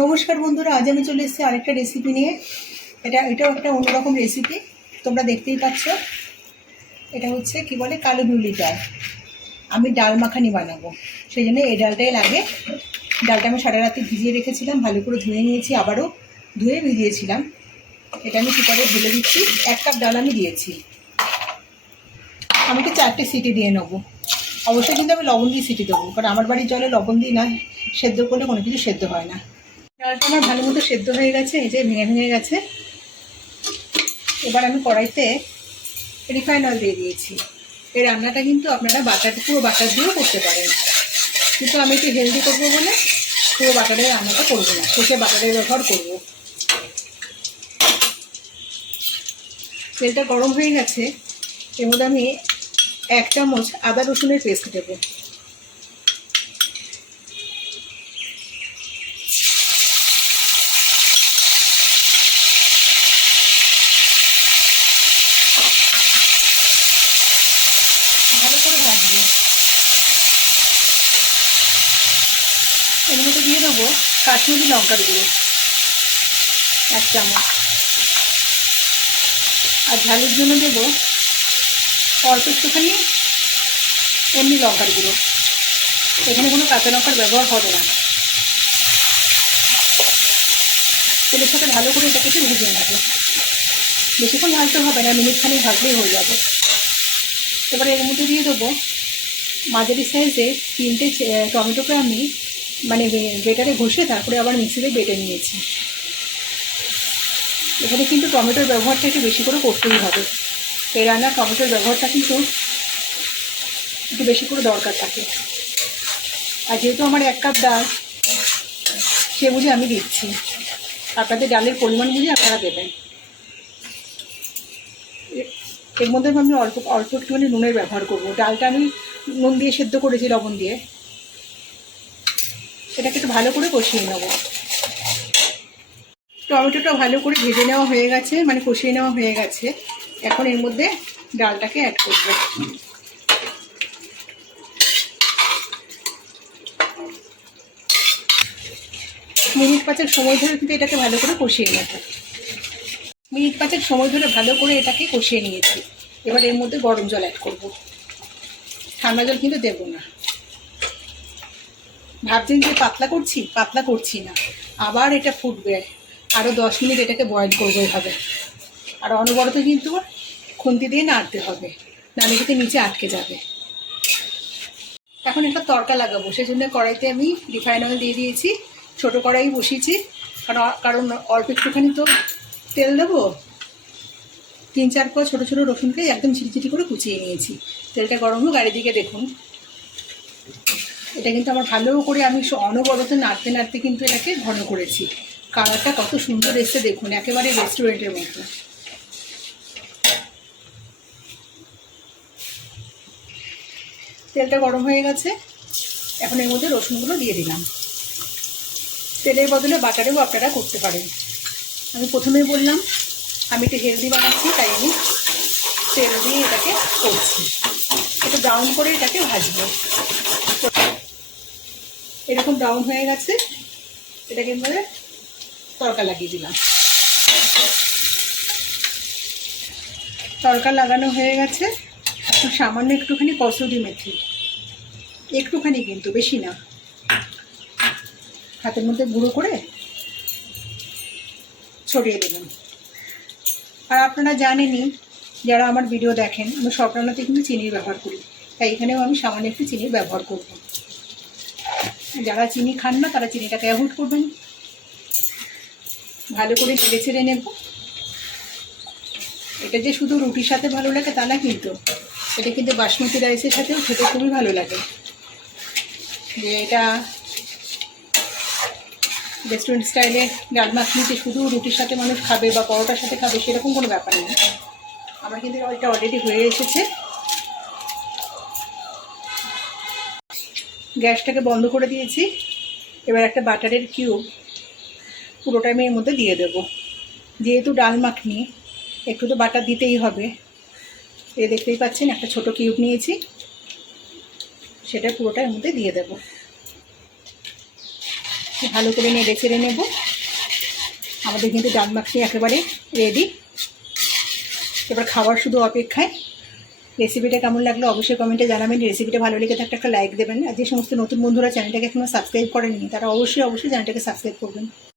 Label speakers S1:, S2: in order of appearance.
S1: নমস্কার বন্ধুরা, আজ আমি চলে এসেছি আরেকটা রেসিপি নিয়ে। এটা, এটাও একটা অন্যরকম রেসিপি তোমরা দেখতেই পাচ্ছ। এটা হচ্ছে কি বলে, কালো বিউলি ডাল। আমি ডাল মাখানি বানাবো, সেই জন্য এই ডালটাই লাগে। ডালটা আমি সারা রাতে ভিজিয়ে রেখেছিলাম, ভালো করে ধুয়ে নিয়েছি, আবারও ধুয়ে ভিজিয়েছিলাম। এটা আমি কুকারে ঢেলে দিচ্ছি, এক কাপ ডাল আমি দিয়েছি। আমাকে চারটে সিটি দিয়ে নেব। অবশ্যই কিন্তু আমি লবণ দিয়ে সিটি দেবো, কারণ আমার বাড়ির জলে লবণ দিই না, সেদ্ধ করলে কোনো কিছু সেদ্ধ হয় না। ডালটা আমার ভালো মতো সেদ্ধ হয়ে গেছে, এই যে ভেঙে ভেঙে গেছে। এবার আমি কড়াইতে রিফাইন অয়েল দিয়ে দিয়েছি। এই রান্নাটা কিন্তু আপনারা বাটার, পুরো বাটার দিয়েও করতে পারেন। কিন্তু আমি একটু হেলদি করব বলে পুরো বাটারের রান্নাটা করব না সর্ষে বাটারের ব্যবহার করব। তেলটা গরম হয়ে গেছে, এর মধ্যে আমি এক চামচ আদা রসুনের পেস্ট দেবো ভালো করে ভাজবো এর মধ্যে দিয়ে দেবো কাশ্মীরি লঙ্কার গুঁড়ো, এক চামচ। আর ঝালের জন্য দেবো অল্প একটুখানি এমনি লঙ্কার গুঁড়ো। এখানে কোনো কাঁচা লঙ্কার ব্যবহার হবে না। তেলের সাথে ভালো করে এটাকে একটু ভেজে নেব। বেশিক্ষণ ভাজতে হবে না মিনিটখানি ভাজলেই হয়ে যাবে। এবারে এর মধ্যে দিয়ে দেবো মাঝারি সাইজে তিনটে টমেটোকে আমি মানে বেটারে ঘষে তারপরে আবার মিক্সিতে বেটে নিয়েছি। এখানে কিন্তু টমেটোর ব্যবহারটা একটু বেশি করে করতেই হবে। এই রান্নার টমেটোর ব্যবহারটা কিন্তু একটু বেশি করে দরকার থাকে। আর যেহেতু আমার এক কাপ ডাল, সে বুঝে আমি দিচ্ছি। আপনাদের ডালের পরিমাণ বুঝে আপনারা দেবেন। এর মধ্যে আমি অল্প অল্প একটুখানি নুনের ব্যবহার করব। ডালটা আমি নুন দিয়ে সেদ্ধ করেছি, লবণ দিয়ে। এটাকে একটু ভালো করে কষিয়ে নেব। টমেটোটা ভালো করে ভেজে নেওয়া হয়ে গেছে মানে কষিয়ে নেওয়া হয়ে গেছে। এখন এর মধ্যে ডালটাকে অ্যাড করব। মিনিট পাঁচেক সময় ধরে কিন্তু এটাকে ভালো করে কষিয়ে নেব। মিনিট পাঁচেক সময় ধরে ভালো করে এটাকে কষিয়ে নিয়েছি। এবার এর মধ্যে গরম জল অ্যাড করব। ঠান্ডা জল কিন্তু দেবো না। ভাবছেন যে পাতলা করছি? পাতলা করছি না। আবার এটা ফুটবে। আরও দশ মিনিট এটাকে বয়েল করব এভাবে। আর অনবরত কিন্তু খুন্তি দিয়ে নাড়তে হবে। নাহলে কিন্তু নিচে আটকে যাবে। এখন একটা তড়কা লাগাবো। সেই জন্য কড়াইতে আমি রিফাইন অয়েল দিয়ে দিয়েছি। ছোটো কড়াই বসিয়েছি। কারণ কারণ অল্প একটুখানি তো তেল দেবো? তিন, চার পর ছোটো ছোটো রসুনকে একদম ছিটি করে কুচিয়ে নিয়েছি। তেলটা গরম হোক, আর এদিকে দেখুন। এটা কিন্তু আমার ভালো করে আমি অনবরত নাড়তে নাড়তে কিন্তু এটাকে ঘন করেছি। কালারটা কত সুন্দর এসছে দেখুন, একেবারে রেস্টুরেন্টের মতো। তেলটা গরম হয়ে গেছে। এখন এর মধ্যে রসুনগুলো দিয়ে দিলাম। তেলের বদলে বাটারেও আপনারা করতে পারেন। আমি প্রথমেই বললাম, আমি একটু হেলদি বানাচ্ছি, তাই আমি তেল দিয়ে এটাকে করছি। একটু ব্রাউন করে এটাকে ভাজবো। এরকম ব্রাউন হয়ে গেছে, এটাকে এবারে তরকা লাগিয়ে দিলাম। তরকা লাগানো হয়ে গেছে এখন সামান্য একটুখানি কসুরি মেথি। একটুখানি কিন্তু, বেশি না। হাতের মধ্যে গুঁড়ো করে ছড়িয়ে দেবেন। আর আপনারা জানেনই, যারা আমার ভিডিও দেখেন, আমি সব রান্নাতে কিন্তু চিনির ব্যবহার করি। তাই এখানেও আমি সামান্য একটু চিনির ব্যবহার করব। যারা চিনি খান না, তারা চিনিটাকে অ্যাভয়েড করবেন। ভালো করে নেড়ে ছেড়ে নেব। এটা যে শুধু রুটির সাথে ভালো লাগে, তা না কিন্তু। এটা কিন্তু বাসমতি রাইসের সাথেও খেতে খুবই ভালো লাগে। যে এটা রেস্টুরেন্ট স্টাইলে ডাল যে শুধু রুটির সাথে মানুষ খাবে বা পরোটার সাথে খাবে, সেরকম কোনো ব্যাপার নেই আমার কিন্তু এটা অলরেডি হয়ে এসেছে। গ্যাসটাকে বন্ধ করে দিয়েছি। এবার একটা বাটারের কিউব পুরোটা আমি এর মধ্যে দিয়ে দেব। যেহেতু ডাল মাখনি, একটু তো বাটার দিতেই হবে। এ দেখতেই পাচ্ছেন, একটা ছোট কিউব নিয়েছি। সেটা পুরোটা এর মধ্যে দিয়ে দেবো। ভালো করে নেড়ে ছেড়ে নেব। আমাদের কিন্তু ডাল মাখনি একেবারে রেডি এবার খাওয়ার শুধু অপেক্ষায়। রেসিপিটা কেমন লাগল অবশ্যই কমেন্টে জানাবেন। রেসিপিটা ভালো লেগে থাকলে একটা লাইক দেবেন। আর যে সমস্ত নতুন বন্ধুরা চ্যানেলটাকে এখনও সাবস্ক্রাইব করেননি, তারা অবশ্যই অবশ্যই চ্যানেলটাকে সাবস্ক্রাইব করবেন।